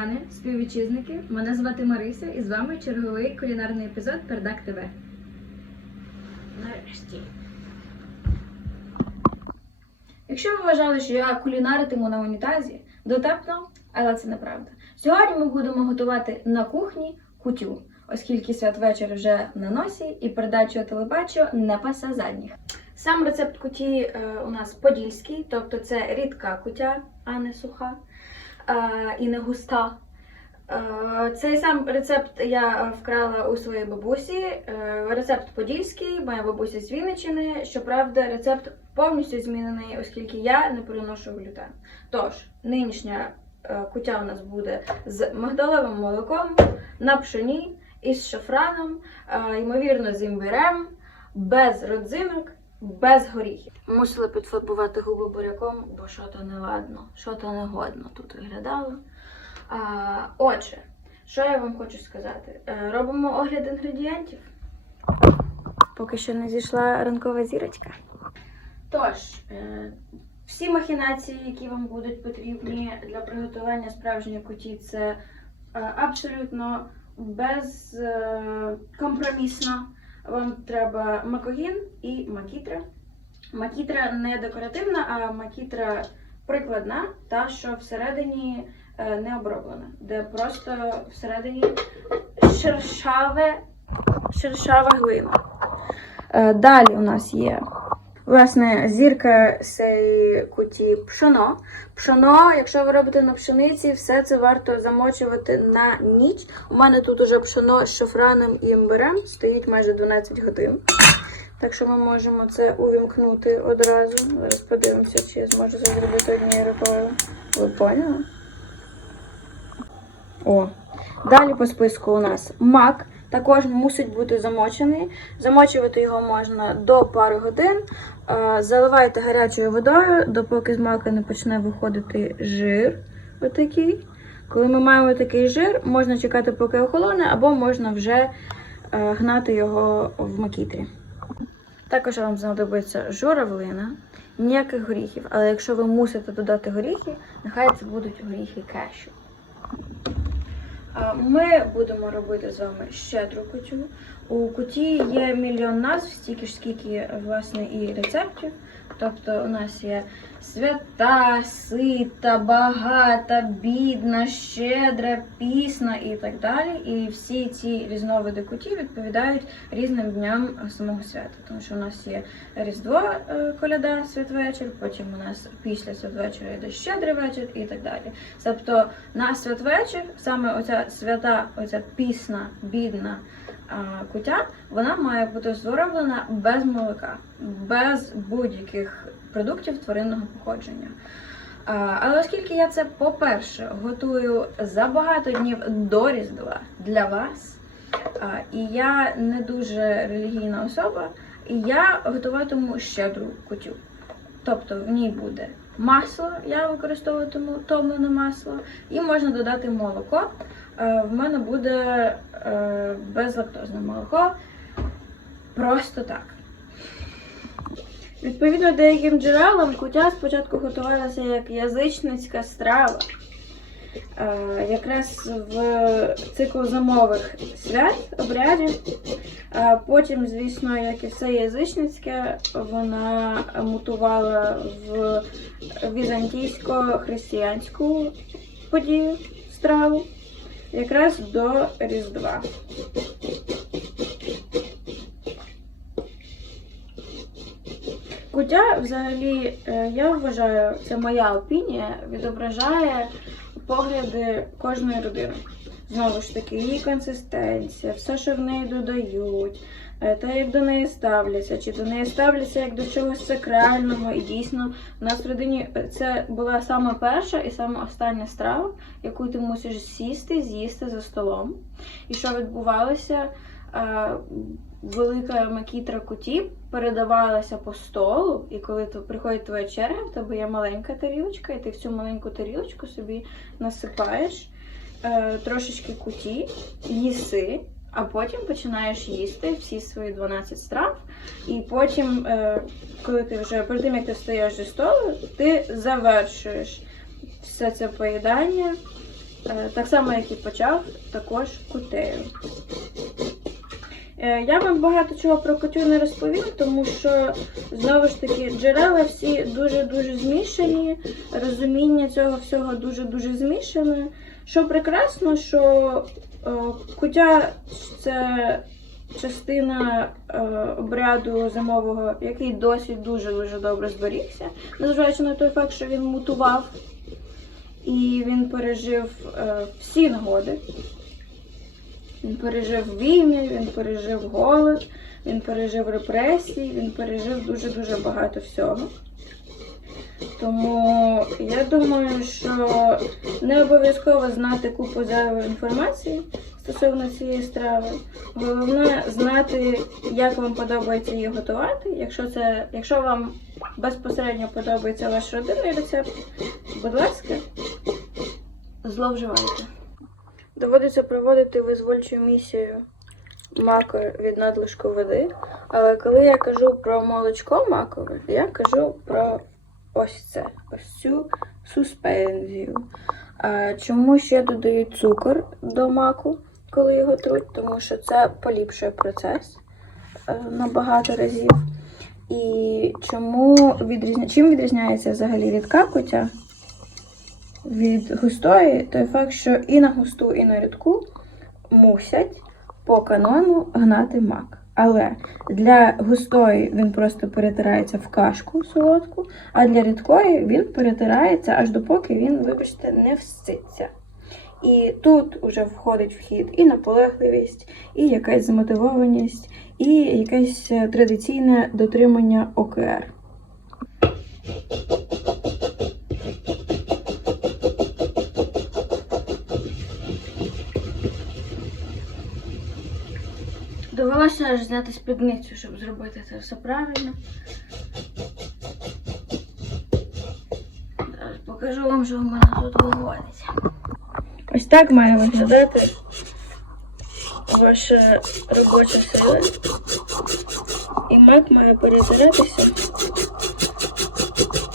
Полтавчани, співвітчизники. Мене звати Марися і з вами черговий кулінарний епізод Пердак ТВ. Нарешті. Якщо ви вважали, що я кулінаритиму на унітазі, дотепно, але це неправда. Сьогодні ми будемо готувати на кухні кутю, оскільки святвечір вже на носі і передача телебачу не пасе задніх. Сам рецепт куті е, у нас подільський, тобто це рідка кутя, а не суха і не густа. Цей сам рецепт я вкрала у своєї бабусі. Е, Рецепт подільський, моя бабуся з Вінниччини. Щоправда, рецепт повністю змінений, оскільки я не переношу глютен. Тож, нинішня е, кутя у нас буде з мигдалевим молоком на пшені із шафраном, е, ймовірно, з імбирем, без родзинок, без горіхів. Мусила підфарбувати губи буряком, бо що то не ладно, що то не годно тут виглядало. А, отже, що я вам хочу сказати? Е, Робимо огляд інгредієнтів. Поки що не зійшла ранкова зірочка. Тож, е, всі махінації, які вам будуть потрібні для приготування справжньої куті, це е, абсолютно безкомпромісно. Вам треба макогін і макітра. Макітра не декоративна, а макітра прикладна, та що всередині е, не оброблена, де просто всередині шершаве, шершава глина. Е, Далі у нас є власне зірка цієї куті пшоно. Пшоно, якщо ви робите на пшениці, все це варто замочувати на ніч. У мене тут уже пшоно з шафраном і імбирем стоїть майже 12 годин. Так що ми можемо це увімкнути одразу. Зараз подивимося, чи я зможу це зробити однією рукою. Ви поняли? О. Далі по списку у нас мак. Також мусить бути замочений. Замочувати його можна до пари годин. Е, Заливайте гарячою водою, допоки з мака не почне виходити жир. Отакий. Коли ми маємо такий жир, можна чекати, поки охолоне, або можна вже е, гнати його в макітрі. Також вам знадобиться журавлина, ніяких горіхів, але якщо ви мусите додати горіхи, нехай це будуть горіхи кешу. Ми будемо робити з вами щедру кутю. У куті є мільйон назв, стільки ж скільки власне і рецептів. Тобто у нас є свята, сита, багата, бідна, щедра, пісна і так далі. І всі ці різновиди куті відповідають різним дням самого свята. Тому що у нас є Різдво, е, коляда, святвечір, потім у нас після святвечора йде щедрий вечір і так далі. Тобто на святвечір саме оця свята, оця пісна, бідна кутя, вона має бути зроблена без молока, без будь-яких продуктів тваринного походження. Але оскільки я це, по-перше, готую за багато днів до Різдва для вас, і я не дуже релігійна особа, я готуватиму щедру кутю. Тобто в ній буде масло, я використовуватиму томлене масло, і можна додати молоко. Е, В мене буде е, безлактозне молоко. Просто так. Відповідно деяким джерелам кутя спочатку готувалася як язичницька страва. Е, Якраз в цикл зимових свят, обрядів. Потім, звісно, як і все язичницьке, вона мутувала в візантійсько-християнську подію страву якраз до Різдва. Куття, взагалі, е, я вважаю, це моя опінія, відображає погляди кожної родини. Знову ж таки, її консистенція, все, що в неї додають, е, те, як до неї ставляться, чи до неї ставляться як до чогось сакрального. І дійсно, в нас в родині е, це була саме перша і саме остання страва, яку ти мусиш сісти, з'їсти за столом. І що відбувалося? Е, Велика макітра кутів передавалася по столу, і коли приходить твоя черга, в тебе є маленька тарілочка, і ти в цю маленьку тарілочку собі насипаєш е, трошечки куті, їси, а потім починаєш їсти всі свої 12 страв. І потім, е, коли ти вже перед тим як ти встаєш зі столу, ти завершуєш все це поїдання Е, Так само, як і почав, також кутею. Е, Я вам багато чого про котю не розповім, тому що знову ж таки джерела всі дуже-дуже змішані, розуміння цього всього дуже-дуже змішане. Що прекрасно, що е, кутя це частина е, обряду зимового, який досі дуже-дуже добре зберігся, незважаючи на той факт, що він мутував і він пережив е, всі нагоди. Він пережив війни, він пережив голод, він пережив репресії, він пережив дуже-дуже багато всього. Тому я думаю, що не обов'язково знати купу зайвої інформації стосовно цієї страви. Головне знати, як вам подобається її готувати. Якщо це, якщо вам безпосередньо подобається ваш родинний рецепт, будь ласка, зловживайте. Доводиться проводити визвольчу місію макове від надлишку води. Але коли я кажу про молочко макове, я кажу про ось це, ось цю суспензію. Чому ще додають цукор до маку, коли його труть? Тому що це поліпшує процес е, на багато разів. І чому відрізня... чим відрізняється взагалі рідка кутя від густої? Той факт, що і на густу, і на рідку мусять по канону гнати мак. Але для густої він просто перетирається в кашку солодку, а для рідкої він перетирається аж допоки він, вибачте, не вситься. І тут уже входить в хід і наполегливість, і якась замотивованість, і якесь е, традиційне дотримання ОКР. Довелося аж зняти спідницю, щоб зробити це все правильно. Зараз покажу вам, що в мене тут виводиться. Ось так має виглядати ваша робоча сила. І мак має перетиратися,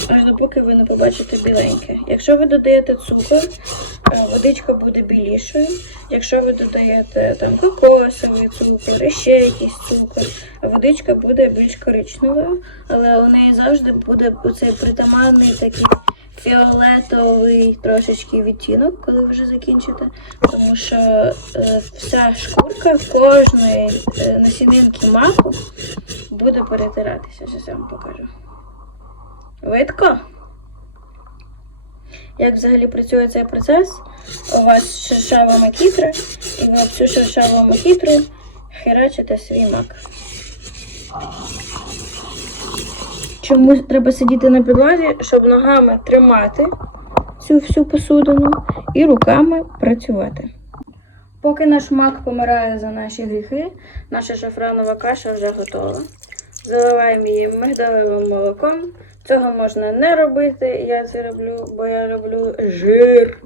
аж допоки ви не побачите біленьке. Якщо ви додаєте цукор, водичка буде білішою. Якщо ви додаєте там кокосовий цукор, ще якийсь цукор, водичка буде більш коричневою, але у неї завжди буде цей притаманний такий фіолетовий трошечки відтінок, коли ви вже закінчите. Тому що е, вся шкурка кожної е, насінинки маку буде перетиратися. Зараз я вам покажу. Видко? Як взагалі працює цей процес? У вас шершава макітра, і ви об цю шершаву макітру херачите свій мак. Чому треба сидіти на підлозі, щоб ногами тримати цю всю посудину і руками працювати. Поки наш мак помирає за наші гріхи, наша шафранова каша вже готова. Заливаємо її мигдалевим молоком. Цього можна не робити, я це роблю, бо я роблю жир.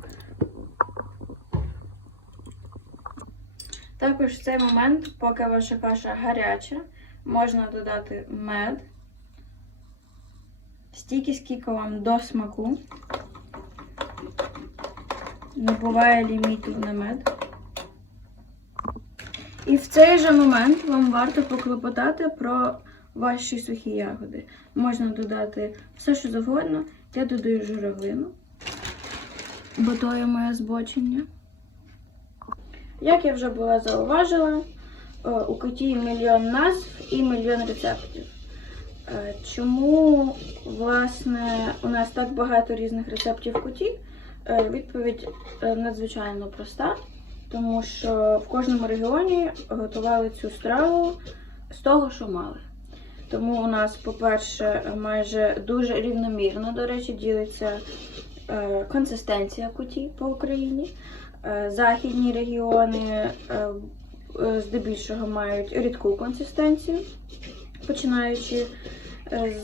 Також в цей момент, поки ваша каша гаряча, можна додати мед. Стільки, скільки вам до смаку. Не буває лімітів на мед. І в цей же момент вам варто поклопотати про ваші сухі ягоди. Можна додати все, що завгодно. Я додаю журавлину, бо то є моє збочення. Як я вже була зауважила, е, у коті мільйон назв і мільйон рецептів. Е, Чому, власне, у нас так багато різних рецептів куті? Е, Відповідь надзвичайно проста, тому що в кожному регіоні готували цю страву з того, що мали. Тому у нас, по-перше, майже дуже рівномірно, до речі, ділиться е, консистенція куті по Україні. Е, Західні регіони е, здебільшого мають рідку консистенцію, починаючи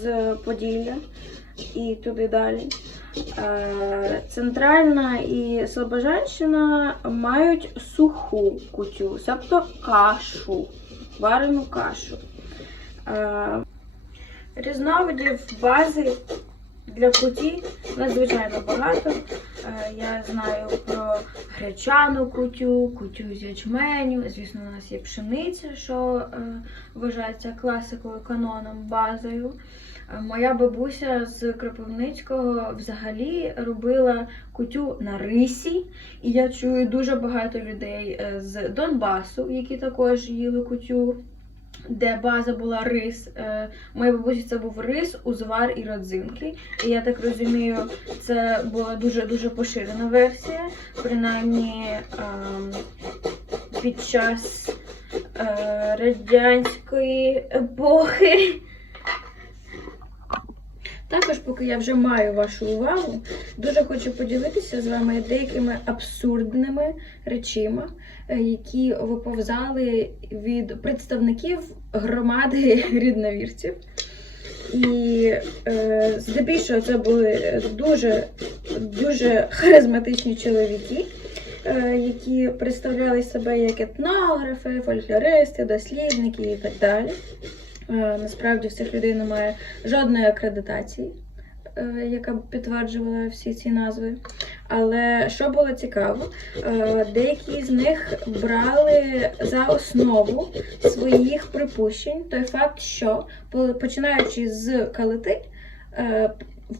з Поділля і туди далі. Центральна і Слобожанщина мають суху кутю, тобто кашу, варену кашу. Е, Різновидів бази для куті надзвичайно багато. Е, Я знаю про гречану кутю, кутю з ячменю. Звісно, у нас є пшениця, що е, вважається класикою, каноном, базою. Моя бабуся з Кропивницького взагалі робила кутю на рисі. І я чую дуже багато людей з Донбасу, які також їли кутю, де база була рис. Е, Моїй бабусі це був рис, узвар і родзинки. І я так розумію, це була дуже-дуже поширена версія, принаймні ем, під час е, радянської епохи. Також, поки я вже маю вашу увагу, дуже хочу поділитися з вами деякими абсурдними речима, які виповзали від представників громади рідновірців. І е, здебільшого це були дуже, дуже харизматичні чоловіки, е, які представляли себе як етнографи, фольклористи, дослідники і так далі. Е, Насправді в цих людей немає жодної акредитації, е, яка б підтверджувала всі ці назви. Але що було цікаво, е, деякі з них брали за основу своїх припущень той факт, що починаючи з калити, е,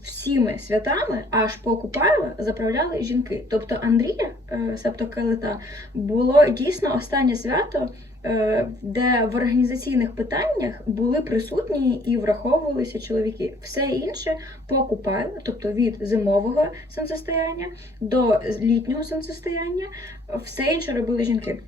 всіми святами аж по Купайла заправляли жінки. Тобто Андрія, е, себто калита, було дійсно останнє свято, е, де в організаційних питаннях були присутні і враховувалися чоловіки. Все інше по Купайла, тобто від зимового сонцестояння до літнього сонцестояння, все інше робили жінки.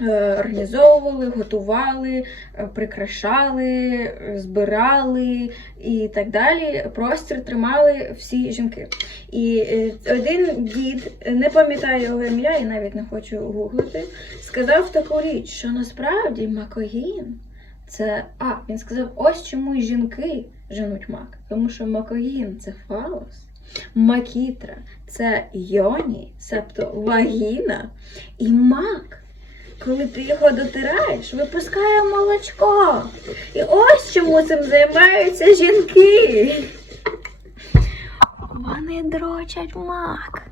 Е, Організовували, готували, е, прикрашали, збирали і так далі. Простір тримали всі жінки. І е, один дід, не пам'ятаю його ім'я і навіть не хочу гуглити, сказав таку річ, що насправді макогін це. А, він сказав: ось чому жінки женуть мак. Тому що макогін це фалос, макітра це йоні, себто вагіна, і мак. Коли ти його дотираєш, випускає молочко. І ось чому цим займаються жінки. Вони дрочать мак.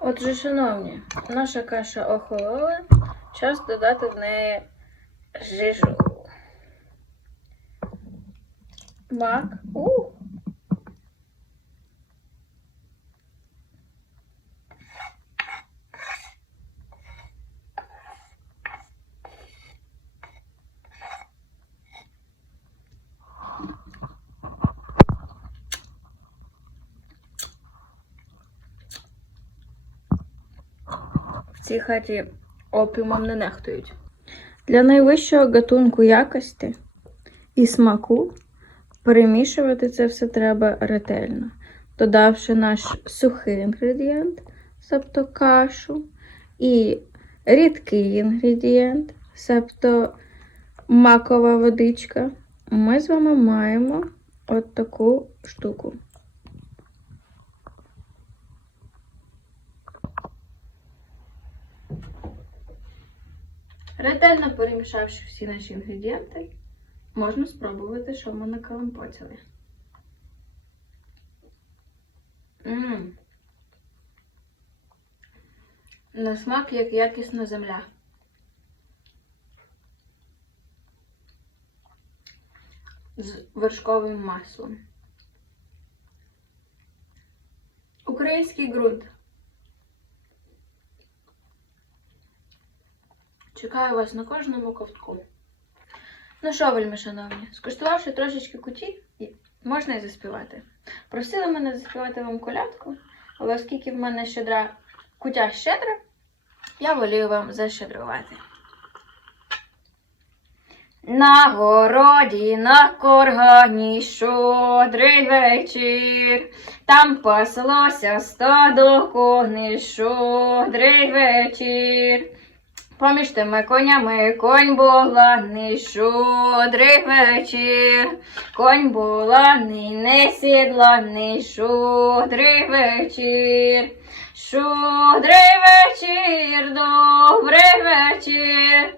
Отже, шановні, наша каша охолола. Час додати в неї жижу. Мак. У. В цій опіумом не нехтують. Для найвищого гатунку якості і смаку перемішувати це все треба ретельно, додавши наш сухий інгредієнт, тобто кашу, і рідкий інгредієнт, тобто макова водичка, ми з вами маємо от таку штуку. Ретельно перемішавши всі наші інгредієнти, можна спробувати, що ми накалампоцяли. Мм. На смак як якісна земля. З вершковим маслом. Український ґрунт. Чекаю вас на кожному ковтку. Ну що, вельми шановні, скуштувавши трошечки куті, можна і заспівати. Просили мене заспівати вам колядку, але оскільки в мене щедра кутя щедра, я волію вам защедрувати. На городі, на коргані щодрий вечір, там паслося стадо коней, щодрий вечір. Поміж тими конями конь буланий, шудрий вечір, конь буланий, не сідланий, шудрий вечір, шудрий вечір, добрий вечір.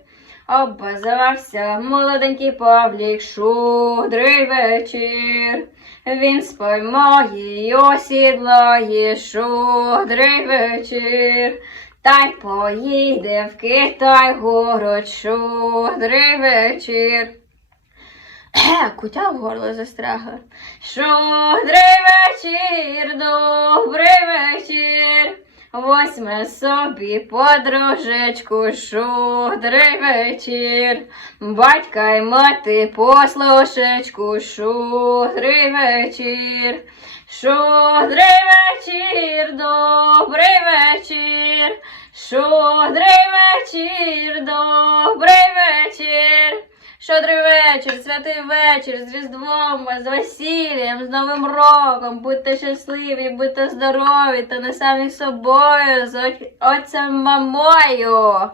Обозвався молоденький Павлік, шудрий вечір. Він споймає осідлає шудрий вечір. Та й поїде в Китай город шудрий вечір. Кутя в горло застрягла. Шудрий вечір, добрий вечір. Восьме собі подружечку, шудрий вечір. Батька й мати послушечку, шудрий вечір. Шудрий вечір, добрий вечір. Шудрий вечір, добрий вечір. Щодрий вечір, святий вечір, з Різдвом з весіллям, з Новим роком. Будьте щасливі, будьте здорові та не самі собою, з отцем мамою.